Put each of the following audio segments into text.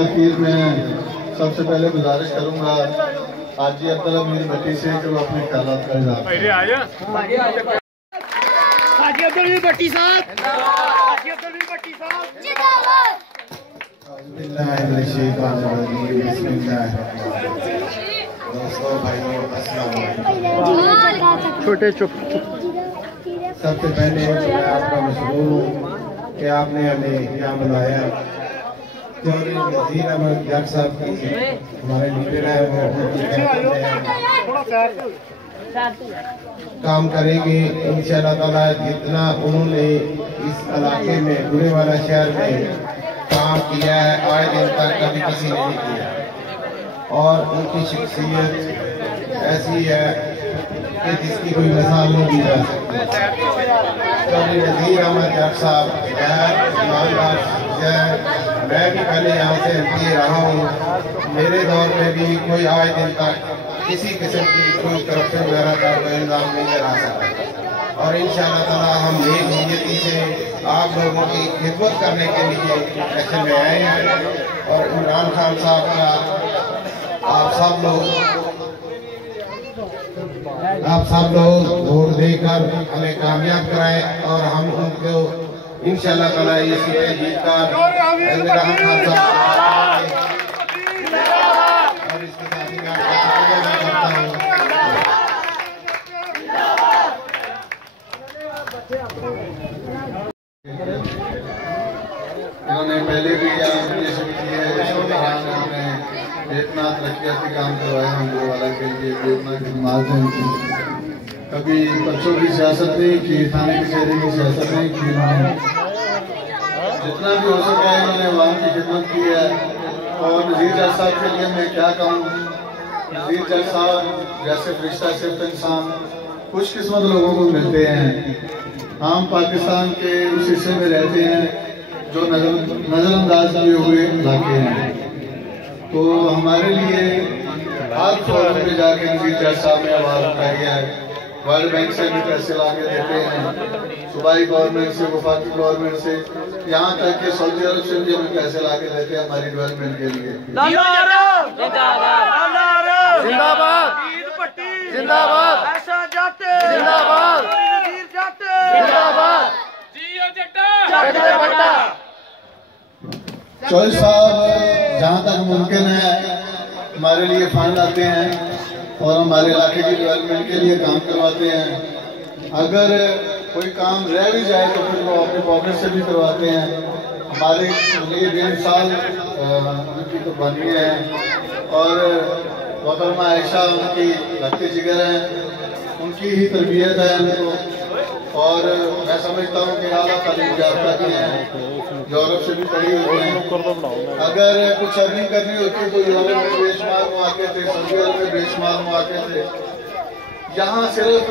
आखिर में सबसे पहले गुजारिश करूंगा हाजी अब्दुल अमीर भट्टी से कि वो अपने ख्यालात का इज़हार छोटे चुप। सबसे पहले मैं आपका मशहूर हूँ कि आपने हमें यहाँ बुलाया। चौधरी नज़ीर अहमद जट साहब की हमारे लीडर है, वो काम करेंगे इंशाअल्लाह ताला। जितना उन्होंने इस इलाके में गुरेवाला शहर में काम किया है आज दिन तक कभी किसी ने नहीं किया, और उनकी शख्सियत ऐसी है कि जिसकी कोई मिसाल नहीं दी जा सकती। चौधरी नज़ीर अहमद जट साहब ईमानदार है। मैं भी पहले यहाँ से एमपी रहा हूँ, मेरे दौर में भी कोई आज दिन तक किसी किस्म की कोई करप्शन वगैरह का कोई इल्जाम नहीं लगा सकता। और इंशाअल्लाह ताला हम नेक नीयती से आप लोगों की खिदमत करने के लिए ऐसे में आए हैं। और इमरान खान साहब का आप सब लोग वोट देकर हमें कामयाब कराएं और हम उनको इंशाअल्लाह ताला ये सीटें जीतकर इमरान खान साहब और इसके साथ इन्होंने पहले भी इतना तरक्याती काम करवाया हम वाला के लिए इतना खिदमत है उनकी। कभी बच्चों की सियासत नहीं की, थाने के शहरी की सियासत नहीं की। उन्होंने जितना भी हो सका इन्होंने अवाम की खिदमत की है। और नज़ीर जट साहब के लिए मैं क्या कहूँ, नज़ीर जट साहब जैसे फरिश्ता सिर्फ इंसान खुशकिस्मत लोगों को मिलते हैं। हम पाकिस्तान के उस हिस्से में रहते हैं जो नज़रअंदाज किए हुए इलाके हैं, तो हमारे लिए हर फोरम पे जाके नज़ीर जट साहब ने आवाज़ उठाई है। वर्ल्ड बैंक से भी पैसे ला के देते हैं, सूबाई गवर्नमेंट से, वफाकी गवर्नमेंट से, यहाँ तक कि सऊदी अरब से भी हमें पैसे ला के देते हैं हमारी डेवलपमेंट के लिए। चौधरी साहब जहाँ तक मुमकिन है हमारे लिए फंड आते हैं और हमारे इलाके की डेवलपमेंट के लिए काम करवाते हैं। अगर कोई काम रह भी जाए तो फिर वो अपने पॉकेट से भी करवाते हैं। हमारे लिए 1.5 साल उनकी कुर्बानी है और मोहतरमा आयशा उनकी लगते जिगर हैं, उनकी ही तरबियत है उनको। और मैं समझता हूँ कि आला तालीम याफ्ता की हैं, यूरोप से भी पढ़ी हुई हैं। अगर कुछ अर्निंग करनी होती तो यूरोप में बेशुमार मौके थे, सऊदी अरब में बेशुमार मौके थे। यहाँ सिर्फ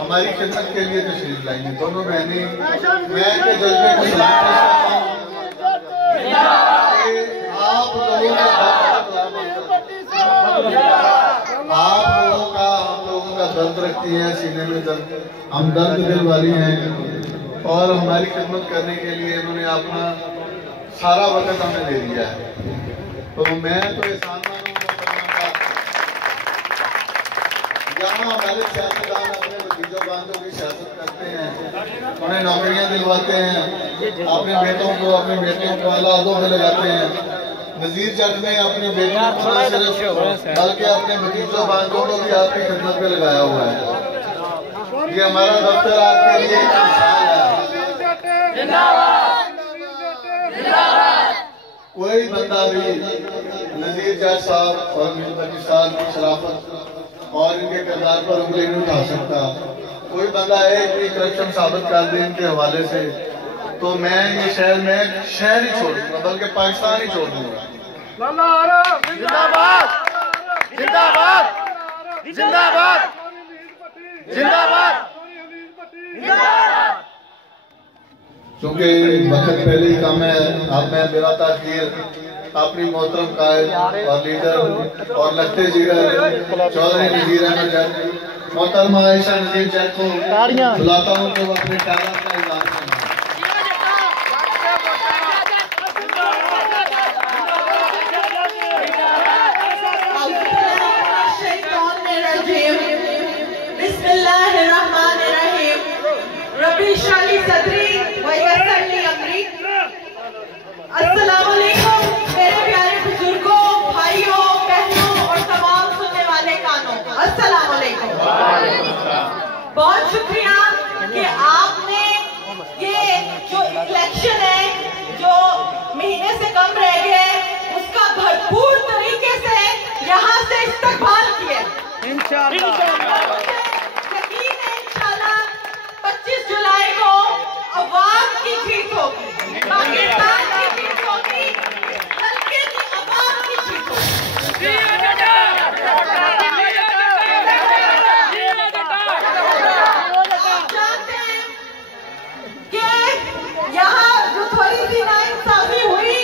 हमारी खिदमत के लिए तशरीफ लाई हैं दोनों बहनें। मैं के जज्बे को सलाम पेश करता हूँ कि आप लोगों का हम लोगों का दर्द रखती हैं, सीने में दर्द, हम दर्द दिल वाली हैं और हमारी खिदमत करने के लिए इन्होंने अपना सारा वक्त हमें दे दिया है। तो मैं तो एहसान मानूंगा जहाँ हमारे सियासतदान अपने भतीजों बांधों की सियासत करते हैं, उन्हें नौकरियां दिलवाते हैं, अपने बेटों को अपने बेटियों को औलादों में लगाते हैं। नज़ीर जट ने अपने बेटों को न सिर्फ बल्कि अपने भतीजों बांधों को भी आपकी खिदमत में लगाया हुआ है। ये हमारा दफ्तर आपके लिए एक मिसाल है। कोई बंदा भी नज़ीर जट साहब और मिर्ज़ा साहब की शराफत और इनके किरदार पर उंगली नहीं उठा सकता। कोई बंदा एक भी करप्शन साबित कर दे इनके हवाले से तो मैं ये शहर में शहर ही छोड़ दूंगा, बल्कि पाकिस्तान ही छोड़ दूंगा। जिंदाबाद जिंदाबाद जिंदाबाद जिंदाबाद। क्योंकि वक्त पहले ही कम है, अब मैं मेरा ताखीर अपनी मोहतरम कायल और लीडर और लगते जिगर चौधरी नज़ीर अहमद जट, मोहतरमा आयशा नज़ीर जट को बुलाता हूँ तो अपने ख्यालात का इज़हार करें। यकीन है इंशाल्लाह 25 जुलाई को अवाम की जीत होगी, पाकिस्तान की जीत होगी, हल्के की अवाम की जीत होगी। आप जानते हैं कि यहाँ जो थोड़ी सी नाइंसाफी हुई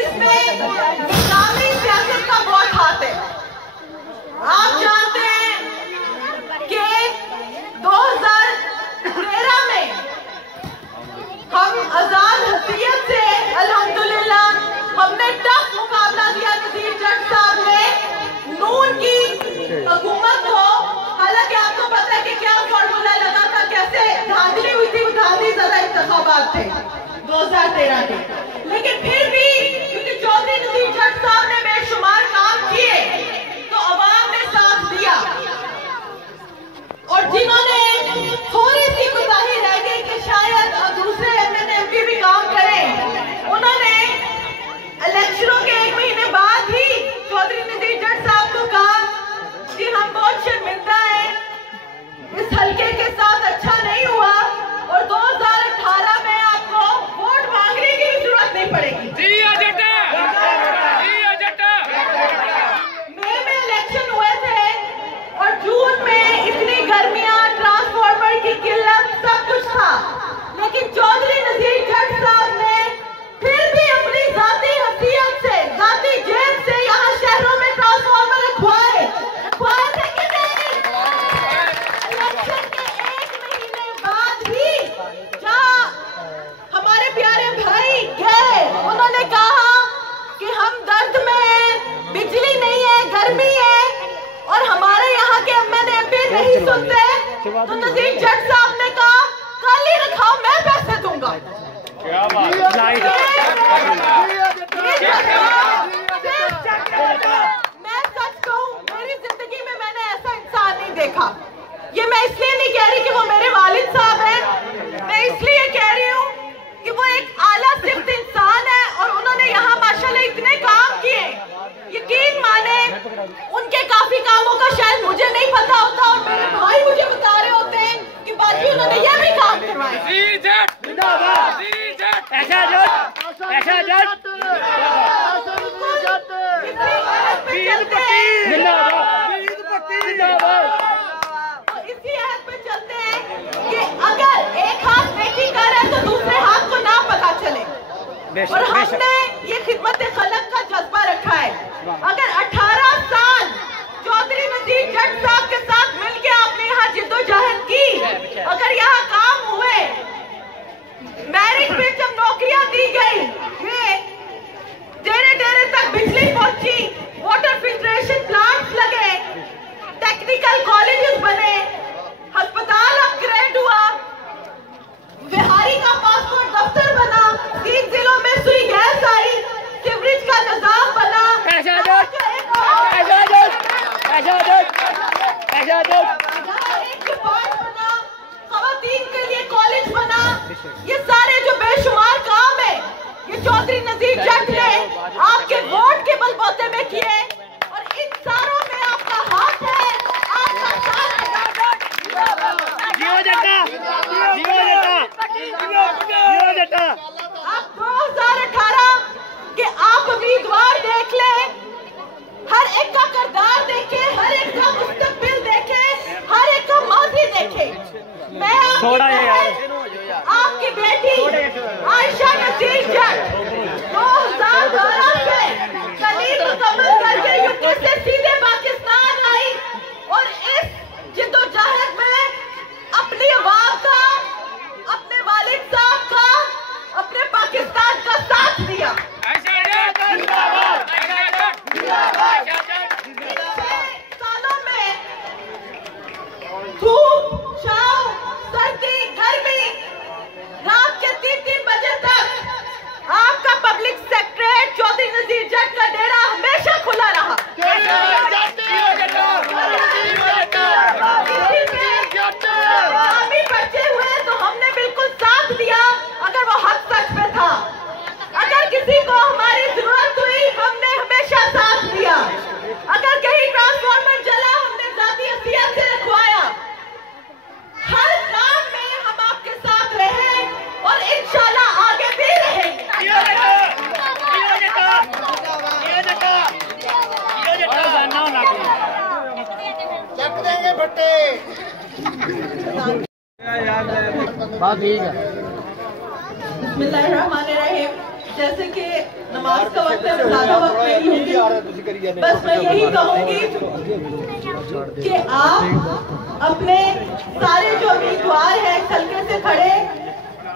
इसमें इस्लामी सियासत का बहुत हाथ है। आप जानते हैं कि 2013 में हम आजाद हसीयत से अल्हम्दुलिल्लाह हमने टफ मुकाबला दिया नजीर जट साहब ने नून की हुकूमत को। हालांकि आपको पता है कि क्या फॉर्मूला लगा था, कैसे धांधली हुई थी, धांधली ज़्यादा इंतखाबात थे 2013 के, लेकिन फिर भी क्योंकि चौधरी नजीर जट साहब ने बेशुमार काम किए तो अवाम ने साथ दिया। और जिन्होंने थोड़ी सी कोताही रह गई कि शायद दूसरे एमएनए एमपी भी काम करें, उन्होंने इलेक्शनों के 1 महीने बाद ही चौधरी नजीर जट साहब को कहा कि हम बहुत शर्मिंदा हैं, इस हल्के के साथ अच्छा नहीं हुआ और 2018 में आपको वोट मांगने की भी जरूरत नहीं पड़ेगी। मई में इलेक्शन हुए थे और जून में इतनी गर्मियां, ट्रांसफार्मर की किल्लत, सब कुछ था, लेकिन चौधरी नजीर जट साहब ने फिर भी अपनी जाती हसीयत से, जाती जेब से यहाँ शहरों में ट्रांसफार्मर रखवाए थे कि नहीं? इलेक्शन के 1 महीने बाद ही जहाँ हमारे प्यारे भाई गए, उन्होंने कहा कि हम दर्द में हैं, बिजली नहीं है, गर्मी है और हमारे यहाँ के एमएनए एमपी नहीं सुनते, तो नजीर जट साहब ने कहा कल ही रखाओ, मैं पैसे दूंगा। क्या बात मैं सच कहूं, मेरी जिंदगी में मैंने ऐसा इंसान नहीं देखा। ये मैं इसलिए नहीं कह रही कि वो मेरे वालिद साहब हैं, मैं इसलिए कह रही हूँ कि वो एक आला सिफ्त इंसान है और उन्होंने यहाँ माशाल्लाह इतने काम किए। यकीन माने उनके काफी कामों का शायद मुझे नहीं पता होता और मेरे भाई मुझे बता रहे होते हैं कि बाकी उन्होंने ये भी काम करवाए। इसी हद पे चलते हैं कि अगर एक हाथ नेकी कर रहे तो दूसरे हाथ को ना पता चले, और हमने ये खिदमत खलक का जज्बा रखा है। अगर 18 साल चौधरी नजीर जट साहब के साथ मिलकर आपने यहाँ जिद्दोजहद की, अगर यहाँ काम हुए, मैरिज में जब नौकरियां दी गई, ये डेरे डेरे तक बिजली पहुंची, वाटर फिल्ट्रेशन प्लांट्स लगे, टेक्निकल कॉलेजेस बने, अस्पताल अपग्रेड हुआ, बिहारी का पासपोर्ट दफ्तर बना, 3 जिलों में सुई गैस आई, सीवरेज का निजाम बना, एक डिपार्ट बना, खवातीन के लिए कॉलेज बना। ये सारे जो बेशुमार काम है ये चौधरी नजीर जट ने आपके वोट के बलबूते में किए और इन सारों में आपका हाथ है, आपका साथ है। आप 2018 के आप उम्मीदवार देख लें, हर एक का किरदार देखे, हर एक का मुस्तकबिल देखे, हर एक का माजी देखे। मैं आपकी बेटी आयशा नजीर जट 2012 से तालीम मुकम्मल करके यूके से सीधे पाकिस्तान आई और इस जिद्दोजहद में अपनी आवाम का, अपने वालिद साहब का, अपने पाकिस्तान का साथ दिया। सालों में धूप, छांव, सर्दी, गर्मी, रात के 3-3 बजे तक आपका बात ठीक है। बिस्मिल्लाहिर्रहमानिर्रहीम। जैसे कि नमाज का वक्त है, ज्यादा वक्त नहीं होगी, बस मैं यही कहूंगी कि आप अपने सारे जो उम्मीदवार हैं हल्के से खड़े,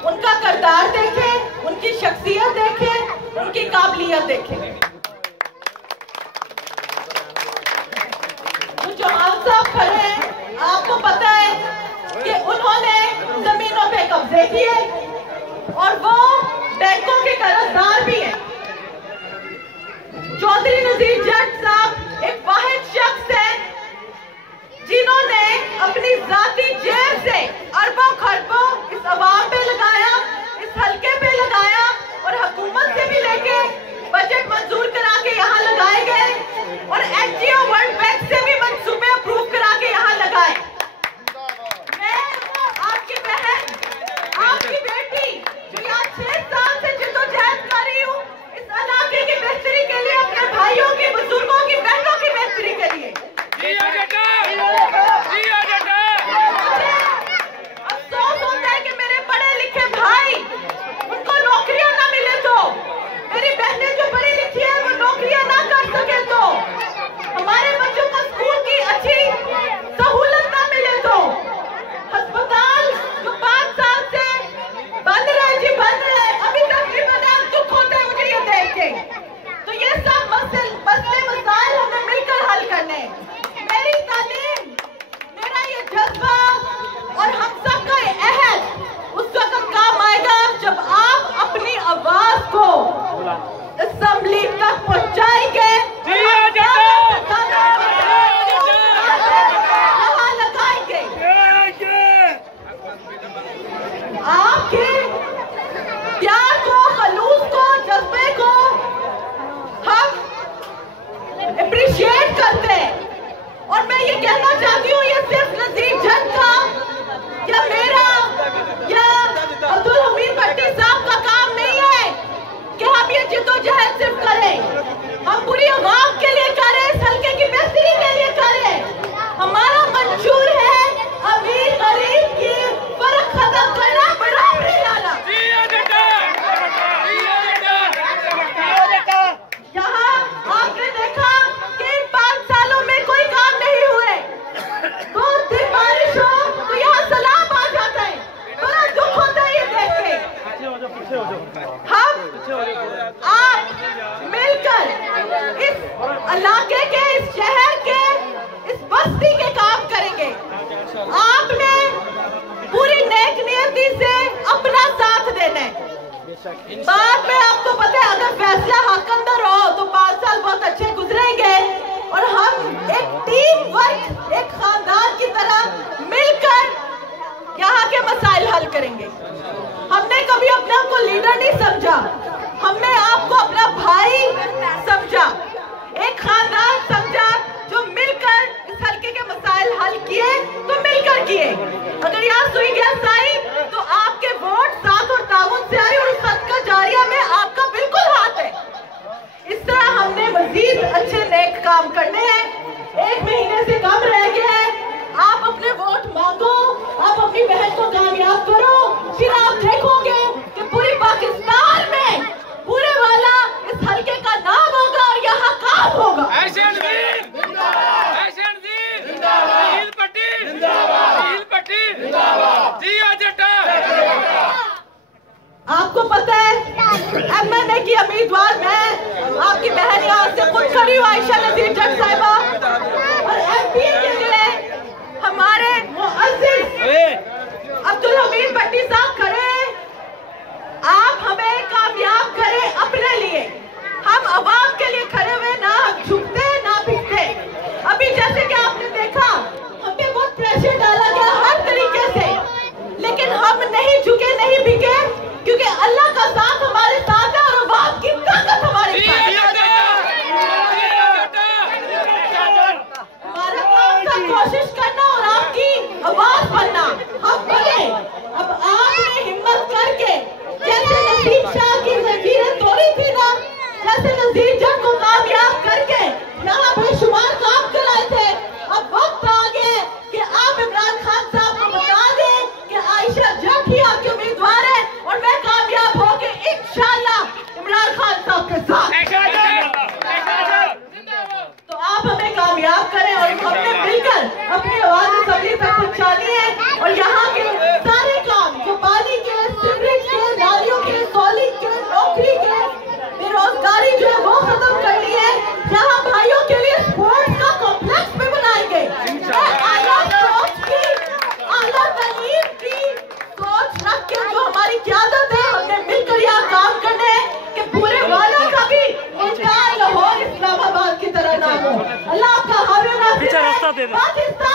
उनका किरदार देखें, उनकी शख्सियत देखें, उनकी काबिलियत देखें। जो आप साहब खड़े हैं, आपको पता है कि उन्होंने जमीनों पे कब्जे किए और वो बैंकों के कर्जदार भी हैं। चौधरी नजीर जट साहब एक वाहिद शख्स है जिन्होंने अपनी जाती जेब से अरबों खरबों इस अवाम पे लगाया, इस हल्के पे लगाया और हुकूमत से भी लेके बजट मंजूर करा के यहाँ लगाए गए और NGO वर्ल्ड बैंक से भी मंसूबे अप्रूव करा के यहाँ लगाए। मैं आपकी बहन, आपकी बेटी जो यहाँ 6 साल से जिद्दोजहद कर रही हूँ इस इलाके की बेहतरी के लिए, अपने भाइयों की, बुजुर्गों की, बहनों की बेहतरी के लिए। अफसोस होता है कि मेरे पढ़े लिखे भाई, उनको नौकरियां ना मिले तो, मेरी बहनें जो पढ़ी लिखी है वो नौकरियां ना कर सके तो, हमारे बच्चों को स्कूल की अच्छी सहूलत ना मिले तो, अस्पताल जो 5 साल से बंद रहे जी बंद रहे, अभी तक भी बना दुख होता है मुझे ये देख के। तो ये सब मसले मसाइल हमें मिलकर हल करने। मेरी तालीम, मेरा ये जज्बा और हम सब का ये अहद उस वक्त काम आएगा जब आप अपनी आवाज को असेंबली तक पहुंचाएंगे, लगाएंगे। आपके प्यार को, खलूस को, जज्बे को हम अप्रिशिएट करते हैं। और मैं ये कहना चाहती हूँ, ये सिर्फ नजीर जट का या मेरा या अब्दुल हमीद भट्टी साहब का काम नहीं है कि हम ये जिद्दोजहद सिर्फ करें, हम पूरी आवाम के लिए करें, इस हल्के की बेहतरी के लिए करें। हमारा मंशूर है अमीर गरीब की फर्क खत्म करना, बराबरी लाना। यहाँ आपने देखा कि इन 5 सालों में कोई काम नहीं हुए, 2 दिन बारिश हो तो यहाँ सैलाब आ जाता है, बड़ा दुख होता है ये देख के। हम आप मिलकर इस इलाके के, इस शहर के, इस बस्ती के काम करेंगे। आपने पूरी नेक नियति से अपना साथ देना है। बाद में आपको पता है अगर फैसला हक अंदर हो तो 5 साल बहुत अच्छे गुजरेंगे और हम एक टीम वर्क, एक खानदान की तरह मिलकर यहाँ के मसाइल हल करेंगे। हमने कभी अपने आप को लीडर नहीं समझा, हमने आपको अपना भाई समझा, एक खानदान समझा जो मिलकर इस हल्के के मसाइल हल किए तो मिलकर किए। अगर यहाँ सुई गैस आई तो आपके वोट साथ और ताउन से आई और उस सदका जारिया में आपका बिल्कुल हाथ है। इस तरह हमने मजीद अच्छे नेक काम करने हैं। 1 महीने से कम रह गया है, आप अपने वोट मांगो, आप अपनी बहन को कामयाब करो, फिर आप देखोगे कि पूरी पाकिस्तान में पूरे वाला इस हल्के का नाम होगा और यहाँ काम होगा। आपको पता है MNA की उम्मीदवार मैं, आपकी बहन यहाँ से खुद खड़ी हूँ, आयशा नजीर जट साहिबा, और MP के लिए हमारे मुअज़्ज़िज़ अब्दुल हमीद भट्टी साहब खड़े। आप हमें कामयाब करें अपने लिए, हम आवाम पाकिस्तान